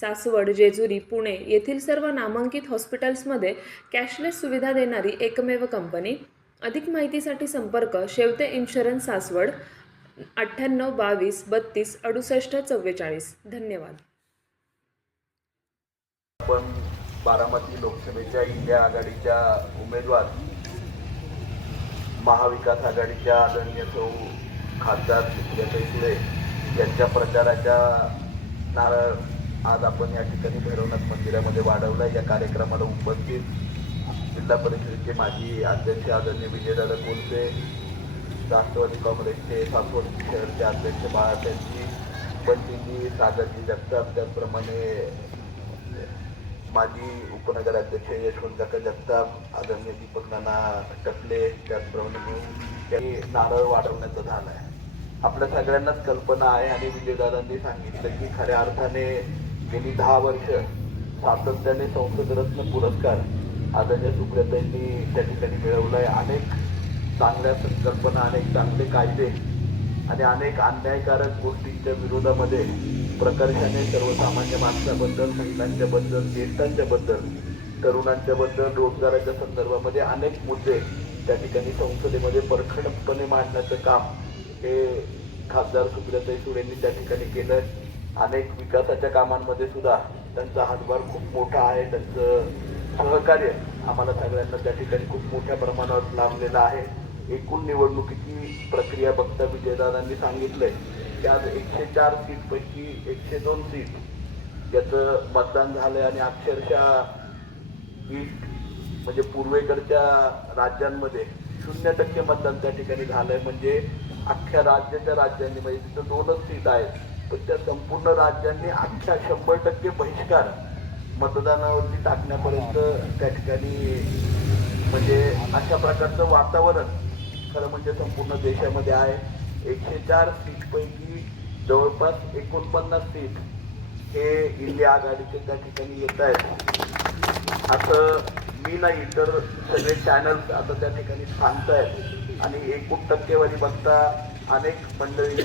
सासवड जेजुरी पुणे येथील सर्व नामांकित हॉस्पिटल्समध्ये कॅशलेस सुविधा देणारी एकमेव कंपनी. अधिक माहितीसाठी संपर्क शेवते इन्शुरन्स सासवड अठ्ठ्याण्णव बावीस बत्तीस अडुसष्ट चव्वेचाळीस. धन्यवाद. आपण बारामती लोकसभेच्या इंडिया आघाडीच्या उमेदवार महाविकास आघाडीच्या आदरणीय सौ खासदार सुप्रियाताई सुळे यांच्या प्रचाराच्या नारळ आज आपण या ठिकाणी भैरवनाथ मंदिरामध्ये वाढवला या कार्यक्रमाला उपस्थित जिल्हा परिषदेचे माजी अध्यक्ष आदरणीय विजयदादा कोलते राष्ट्रवादी काँग्रेसचे सासवड शहरचे अध्यक्ष बाळासाहेबजी पंडितजी सागरजी जगताप त्याचप्रमाणे माजी उपनगराध्यक्ष यशवंतकाका जगताप आदरणीय दीपक नाना टकले त्याचप्रमाणे मी त्यांनी नारळ वाढवण्याचं झालं आहे आपल्या सगळ्यांनाच कल्पना आहे आणि विजयदादांनी सांगितलं की खऱ्या अर्थाने गेली दहा वर्ष सातत्याने संसदरत्न पुरस्कार आदरणीय सुप्रियाताईंनी त्या ठिकाणी मिळवला आहे अनेक चांगल्या संकल्पना अनेक चांगले कायदे आणि अनेक अन्यायकारक गोष्टींच्या विरोधामध्ये प्रकर्षाने सर्वसामान्य माणसाबद्दल महिलांच्याबद्दल ज्येष्ठांच्याबद्दल तरुणांच्याबद्दल रोजगाराच्या संदर्भामध्ये अनेक मुद्दे त्या ठिकाणी संसदेमध्ये परखडपणे मांडण्याचं काम हे खासदार सुप्रियाताई सुळेंनी त्या ठिकाणी केलं अनेक विकासाच्या कामांमध्ये सुद्धा त्यांचा हातभार खूप मोठा आहे त्यांचं सहकार्य आम्हाला सगळ्यांना त्या ठिकाणी खूप मोठ्या प्रमाणावर लाभलेलं आहे. एकूण निवडणुकीची प्रक्रिया बघता विजयदादांनी सांगितलंय की आज एकशे चार सीटपैकी एकशे दोन सीट याचं मतदान झालंय आणि अक्षरशः ईस्ट म्हणजे पूर्वेकडच्या राज्यांमध्ये शून्य टक्के मतदान त्या ठिकाणी झालंय. म्हणजे अख्ख्या राज्याच्या राज्यांनी म्हणजे तिथं दोनच सीट आहेत. पण त्या संपूर्ण राज्यांनी अख्ख्या शंभर टक्के बहिष्कार मतदानावरती टाकण्यापर्यंत त्या ठिकाणी म्हणजे अशा प्रकारचं वातावरण खरं म्हणजे संपूर्ण देशामध्ये आहे. एकशे चार सीटपैकी जवळपास एकोणपन्नास सीट हे इंडिया आघाडीचे त्या ठिकाणी येत आहेत. असं मी नाही तर सगळे चॅनल्स आता त्या ठिकाणी सांगतायत आणि एकूण टक्केवारी बघता अनेक मंडळी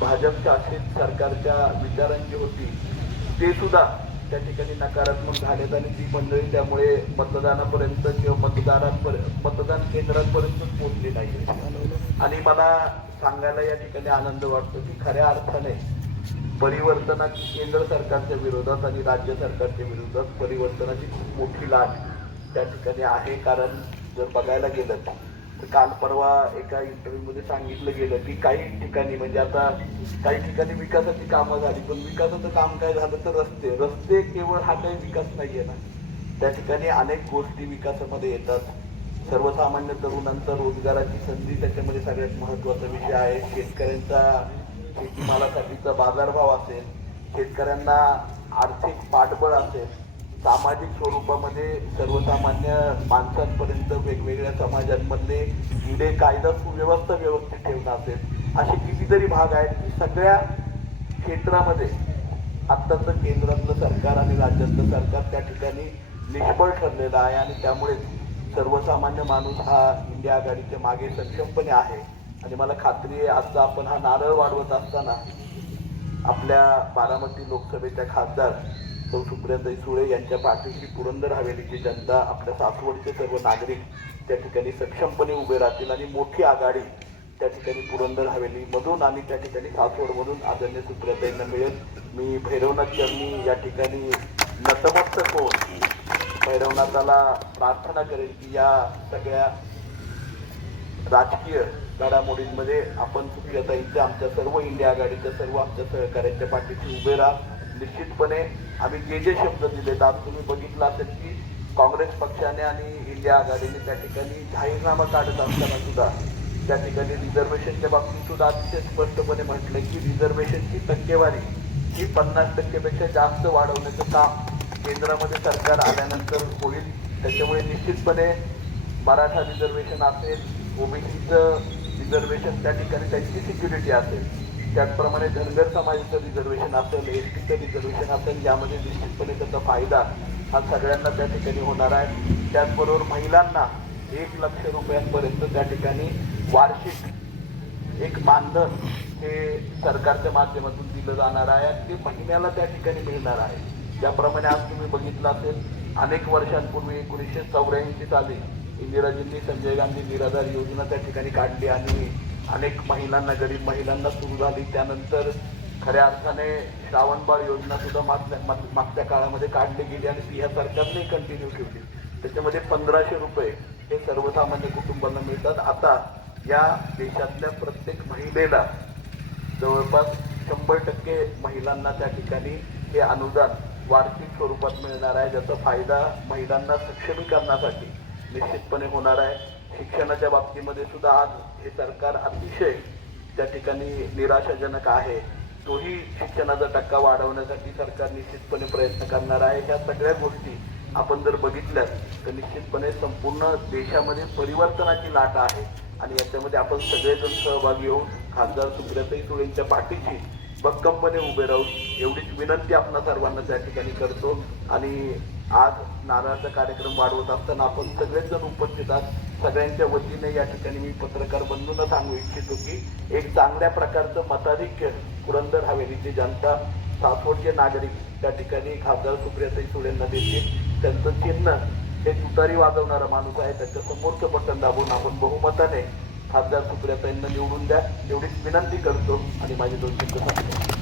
भाजपच्या भाजप शासित सरकारच्या विचारांची होती ते सुद्धा त्या ठिकाणी नकारात्मक झालेत आणि ती मंडळी त्यामुळे मतदानापर्यंत किंवा मतदारांपर्यंत मतदान केंद्रांपर्यंत पोहोचली नाही आणि मला सांगायला या ठिकाणी आनंद वाटतो की खऱ्या अर्थाने परिवर्तनाची केंद्र सरकारच्या विरोधात आणि राज्य सरकारच्या विरोधात परिवर्तनाची खूप मोठी लाट त्या ठिकाणी आहे. कारण जर बघायला गेलं तर काल परवा एका इंटरव्ह्यूमध्ये सांगितलं गेलं की काही ठिकाणी म्हणजे आता काही ठिकाणी विकासाची कामं झाली पण विकासाचं काम काय झालं तर रस्ते. रस्ते केवळ हा काही विकास नाहीये ना. त्या ठिकाणी अनेक गोष्टी विकासामध्ये येतात. सर्वसामान्य तरुणांचा रोजगाराची संधी त्याच्यामध्ये सगळ्यात महत्त्वाचा विषय आहे. शेतकऱ्यांचा शेतीमालासाठीचा बाजारभाव असेल शेतकऱ्यांना आर्थिक पाठबळ असेल सामाजिक स्वरूपामध्ये सर्वसामान्य माणसांपर्यंत वेगवेगळ्या समाजांमधले इडे कायदा सुव्यवस्था व्यवस्थित ठेवणं असेल असे कितीतरी भाग आहेत की सगळ्या क्षेत्रामध्ये आत्ताचं केंद्रातलं सरकार आणि राज्यातलं सरकार त्या ठिकाणी निष्फळ ठरलेलं आहे आणि त्यामुळे सर्वसामान्य माणूस हा इंडिया आघाडीच्या मागे सक्षमपणे आहे. आणि मला खात्री आहे आजचा आपण हा नारळ वाढवत असताना आपल्या बारामती लोकसभेच्या खासदार सौ सुप्रियाताई सुळे यांच्या पाठीशी पुरंदर हवेलीची जनता आपल्या सासवडचे सर्व नागरिक त्या ठिकाणी सक्षमपणे उभे राहतील आणि मोठी आघाडी त्या ठिकाणी पुरंदर हवेलीमधून आणि त्या ठिकाणी सासवडमधून आदरणीय सुप्रियाताईंना मिळेल. मी भैरवनाथ चरणी या ठिकाणी नतमस्तक होऊन भैरवनाथाला प्रार्थना करेन की या सगळ्या राजकीय घडामोडींमध्ये आपण सुप्रियाताईंच्या आमच्या सर्व इंडिया आघाडीच्या सर्व आमच्या सहकाऱ्यांच्या पाठीशी उभे राहा. निश्चितपणे आम्ही जे जे शब्द दिलेत आज तुम्ही बघितलं असेल की काँग्रेस पक्षाने आणि इंडिया आघाडीने त्या ठिकाणी जाहीरनामा काढत असताना सुद्धा त्या ठिकाणी रिझर्वेशनच्या बाबतीत सुद्धा अतिशय स्पष्टपणे म्हटलंय की रिझर्वेशनची टक्केवारी ही पन्नास टक्केपेक्षा जास्त वाढवण्याचं काम केंद्रामध्ये सरकार आल्यानंतर होईल. त्याच्यामुळे निश्चितपणे मराठा रिझर्वेशन असेल ओबीसीचं रिझर्वेशन त्या ठिकाणी त्यांची सिक्युरिटी असेल. त्याचप्रमाणे धनगर समाजाचं रिझर्वेशन असेल एस टीचं रिझर्वेशन असेल यामध्ये निश्चितपणे त्याचा फायदा हा सगळ्यांना त्या ठिकाणी होणार आहे. त्याचबरोबर महिलांना एक लक्ष रुपयांपर्यंत त्या ठिकाणी वार्षिक एक मानधन हे सरकारच्या माध्यमातून दिलं जाणार आहे. ते महिन्याला त्या ठिकाणी मिळणार आहे. ज्याप्रमाणे आज तुम्ही बघितलं असेल अनेक वर्षांपूर्वी एकोणीसशे चौऱ्याऐंशी साली इंदिराजींनी संजय गांधी निराधार योजना त्या ठिकाणी काढली आणि अनेक महिलांना गरीब महिलांना सुरू झाली. त्यानंतर खऱ्या अर्थाने श्रावणबाळ योजना सुद्धा मागच्या माग- मागच्या काळामध्ये काढली गेली आणि ती ह्या सरकारने कंटिन्यू ठेवली. त्याच्यामध्ये पंधराशे रुपये हे सर्वसामान्य कुटुंबांना मिळतात. आता या देशातल्या प्रत्येक महिलेला जवळपास शंभर टक्के महिलांना त्या ठिकाणी हे अनुदान वार्षिक स्वरूपात मिळणार आहे ज्याचा फायदा महिलांना सक्षमीकरणासाठी निश्चितपणे होणार आहे. शिक्षणाच्या बाबतीमध्ये सुद्धा आज हे सरकार अतिशय त्या ठिकाणी निराशाजनक आहे. तोही शिक्षणाचा टक्का वाढवण्यासाठी सरकार निश्चितपणे प्रयत्न करणार आहे. ह्या सगळ्या गोष्टी आपण जर बघितल्यास तर निश्चितपणे संपूर्ण देशामध्ये परिवर्तनाची लाट आहे. आणि याच्यामध्ये आपण सगळेजण सहभागी होऊन खासदार सुप्रियाताई सुळेंच्या पाठीशी भक्कमपणे उभे राहू एवढीच विनंती आपणा सर्वांना त्या ठिकाणी करतो. आणि आज नारळाचा कार्यक्रम वाढवत असताना आपण सगळेच जण उपस्थित आहात. सगळ्यांच्या वतीने या ठिकाणी मी पत्रकार बंधूंना सांगू इच्छितो की एक चांगल्या प्रकारचं मताधिक्य पुरंदर हवेलीची जनता सासवडचे नागरिक त्या ठिकाणी खासदार सुप्रियाताई सुळेंना देतील. त्यांचं चिन्ह हे तुतारी वाजवणारा माणूस आहे. त्याच्या समोरचं बटन दाबून आपण बहुमताने खासदार सुप्रियाताईंना निवडून द्या. एवढीच विनंती करतो आणि माझे दोन शब्द सांगतो